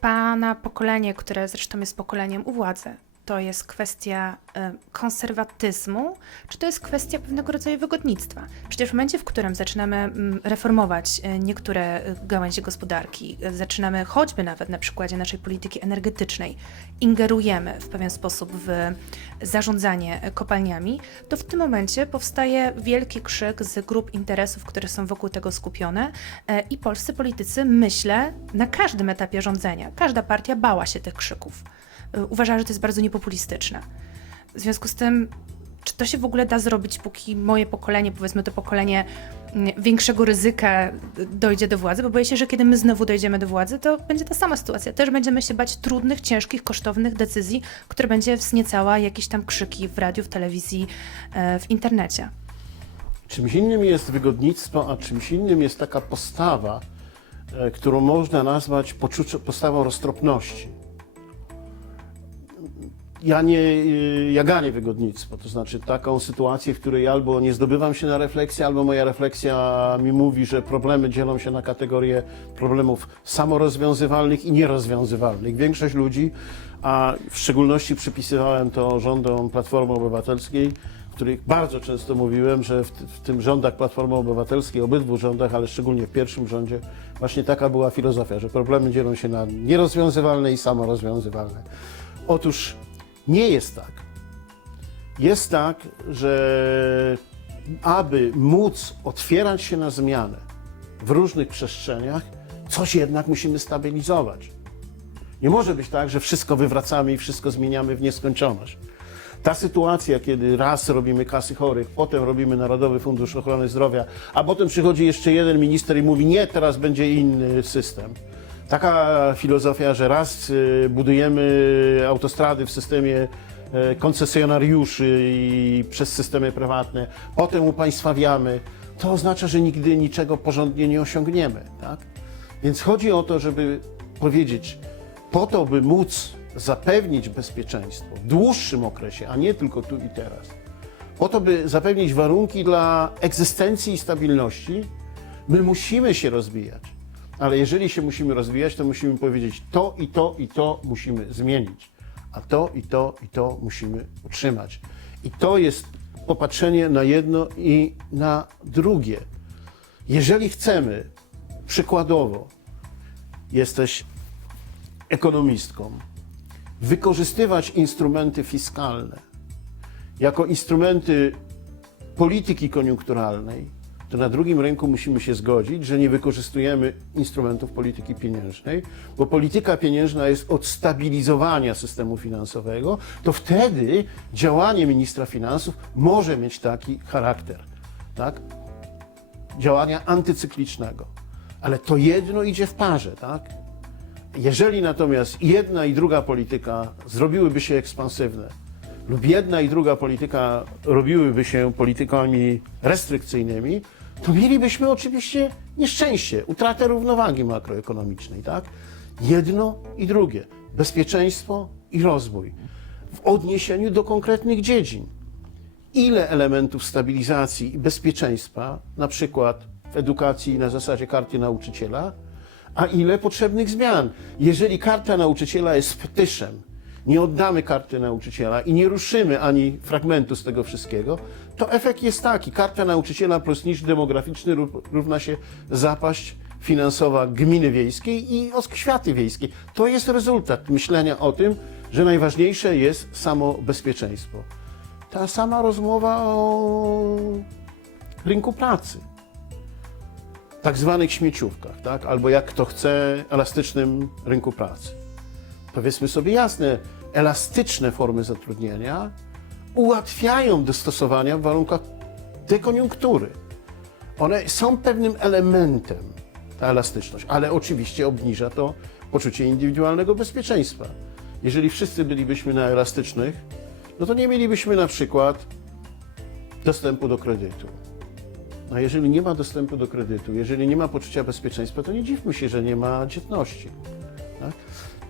Pana pokolenie, które zresztą jest pokoleniem u władzy, to jest kwestia e, konserwatyzmu, czy to jest kwestia pewnego rodzaju wygodnictwa? Przecież w momencie, w którym zaczynamy mm, reformować e, niektóre e, gałęzie gospodarki, zaczynamy choćby nawet na przykładzie naszej polityki energetycznej, ingerujemy w pewien sposób w zarządzanie kopalniami, to w tym momencie powstaje wielki krzyk z grup interesów, które są wokół tego skupione i polscy politycy, myślę, na każdym etapie rządzenia, każda partia bała się tych krzyków. E, Uważała, że to jest bardzo niepopulistyczne. W związku z tym, czy to się w ogóle da zrobić, póki moje pokolenie, powiedzmy to pokolenie mm, większego ryzyka y, dojdzie do władzy? Bo boję się, że kiedy my znowu dojdziemy do władzy, to będzie ta sama sytuacja. Też będziemy się bać trudnych, ciężkich, kosztownych decyzji, które będzie wzniecała jakieś tam krzyki w radiu, w telewizji, e, w internecie. Czymś innym jest wygodnictwo, a czymś innym jest taka postawa, e, którą można nazwać poczucie, postawą roztropności. Ja nie, e, ja ganię wygodnictwo, to znaczy taką sytuację, w której albo nie zdobywam się na refleksję, albo moja refleksja mi mówi, że problemy dzielą się na kategorie problemów samorozwiązywalnych i nierozwiązywalnych. Większość ludzi, a w szczególności przypisywałem to rządom Platformy Obywatelskiej, w których bardzo często mówiłem, że w, w tym rządach Platformy Obywatelskiej, obydwu rządach, ale szczególnie w pierwszym rządzie, właśnie taka była filozofia, że problemy dzielą się na nierozwiązywalne i samorozwiązywalne. Otóż nie jest tak. Jest tak, że aby móc otwierać się na zmianę w różnych przestrzeniach, coś jednak musimy stabilizować. Nie może być tak, że wszystko wywracamy i wszystko zmieniamy w nieskończoność. Ta sytuacja, kiedy raz robimy kasy chorych, potem robimy Narodowy Fundusz Ochrony Zdrowia, a potem przychodzi jeszcze jeden minister i mówi: Nie, teraz będzie inny system. Taka filozofia, że raz y, budujemy autostrady w systemie e, koncesjonariuszy i przez systemy prywatne, potem upaństwawiamy, to oznacza, że nigdy niczego porządnie nie osiągniemy. Tak? Więc chodzi o to, żeby powiedzieć, po to, by móc zapewnić bezpieczeństwo w dłuższym okresie, a nie tylko tu i teraz, po to, by zapewnić warunki dla egzystencji i stabilności, my musimy się rozwijać. Ale jeżeli się musimy rozwijać, to musimy powiedzieć to i to i to musimy zmienić, a to i to i to musimy utrzymać. I to jest popatrzenie na jedno i na drugie. Jeżeli chcemy, przykładowo, jesteś ekonomistką, wykorzystywać instrumenty fiskalne jako instrumenty polityki koniunkturalnej, to na drugim rynku musimy się zgodzić, że nie wykorzystujemy instrumentów polityki pieniężnej, bo polityka pieniężna jest od stabilizowania systemu finansowego, to wtedy działanie ministra finansów może mieć taki charakter, tak? Działania antycyklicznego. Ale to jedno idzie w parze, tak? Jeżeli natomiast jedna i druga polityka zrobiłyby się ekspansywne, lub jedna i druga polityka robiłyby się politykami restrykcyjnymi, to mielibyśmy oczywiście nieszczęście, utratę równowagi makroekonomicznej, tak? Jedno i drugie. Bezpieczeństwo i rozwój. W odniesieniu do konkretnych dziedzin. Ile elementów stabilizacji i bezpieczeństwa, na przykład w edukacji na zasadzie karty nauczyciela, a ile potrzebnych zmian. Jeżeli karta nauczyciela jest fetyszem, nie oddamy karty nauczyciela i nie ruszymy ani fragmentu z tego wszystkiego, to efekt jest taki: karta nauczyciela plus niż demograficzny ró- równa się zapaść finansowa gminy wiejskiej i oświaty wiejskiej. To jest rezultat myślenia o tym, że najważniejsze jest samo bezpieczeństwo. Ta sama rozmowa o rynku pracy tak zwanych śmieciówkach, tak? albo jak kto chce, elastycznym rynku pracy. Powiedzmy sobie jasne, elastyczne formy zatrudnienia ułatwiają dostosowania w warunkach dekoniunktury. One są pewnym elementem, ta elastyczność, ale oczywiście obniża to poczucie indywidualnego bezpieczeństwa. Jeżeli wszyscy bylibyśmy na elastycznych, no to nie mielibyśmy na przykład dostępu do kredytu. A jeżeli nie ma dostępu do kredytu, jeżeli nie ma poczucia bezpieczeństwa, to nie dziwmy się, że nie ma dzietności. Tak?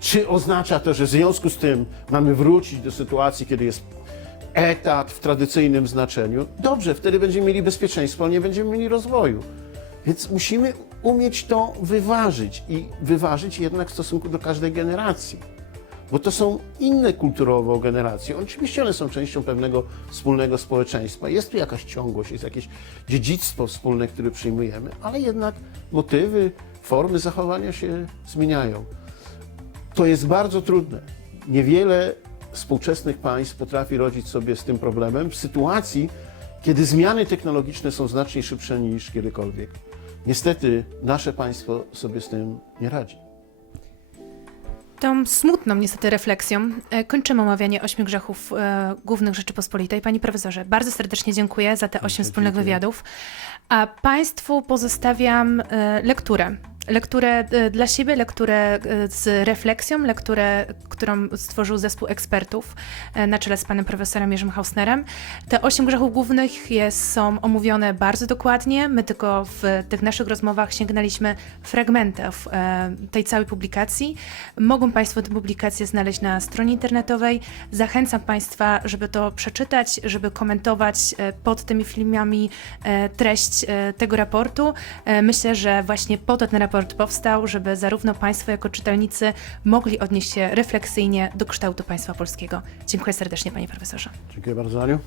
Czy oznacza to, że w związku z tym mamy wrócić do sytuacji, kiedy jest etat w tradycyjnym znaczeniu? Dobrze, wtedy będziemy mieli bezpieczeństwo, ale nie będziemy mieli rozwoju. Więc musimy umieć to wyważyć i wyważyć jednak w stosunku do każdej generacji. Bo to są inne kulturowo generacje. Oczywiście one są częścią pewnego wspólnego społeczeństwa. Jest tu jakaś ciągłość, jest jakieś dziedzictwo wspólne, które przyjmujemy, ale jednak motywy, formy zachowania się zmieniają. To jest bardzo trudne. Niewiele współczesnych państw potrafi rodzić sobie z tym problemem w sytuacji, kiedy zmiany technologiczne są znacznie szybsze niż kiedykolwiek. Niestety nasze państwo sobie z tym nie radzi. Tą smutną niestety refleksją e, kończymy omawianie ośmiu grzechów e, głównych Rzeczypospolitej. Pani profesorze, bardzo serdecznie dziękuję za te osiem wspólnych wywiadów. A Państwu pozostawiam e, lekturę. Lekturę e, dla siebie, lekturę e, z refleksją, lekturę, którą stworzył zespół ekspertów e, na czele z panem profesorem Jerzym Hausnerem. Te osiem grzechów głównych jest, są omówione bardzo dokładnie. My tylko w tych naszych rozmowach sięgnęliśmy fragmentów tej całej publikacji. Mogą Państwo tę publikację znaleźć na stronie internetowej. Zachęcam Państwa, żeby to przeczytać, żeby komentować pod tymi filmami treść tego raportu. Myślę, że właśnie po to ten raport powstał, żeby zarówno Państwo jako czytelnicy mogli odnieść się refleksyjnie do kształtu państwa polskiego. Dziękuję serdecznie Panie Profesorze. Dziękuję bardzo, Aniu.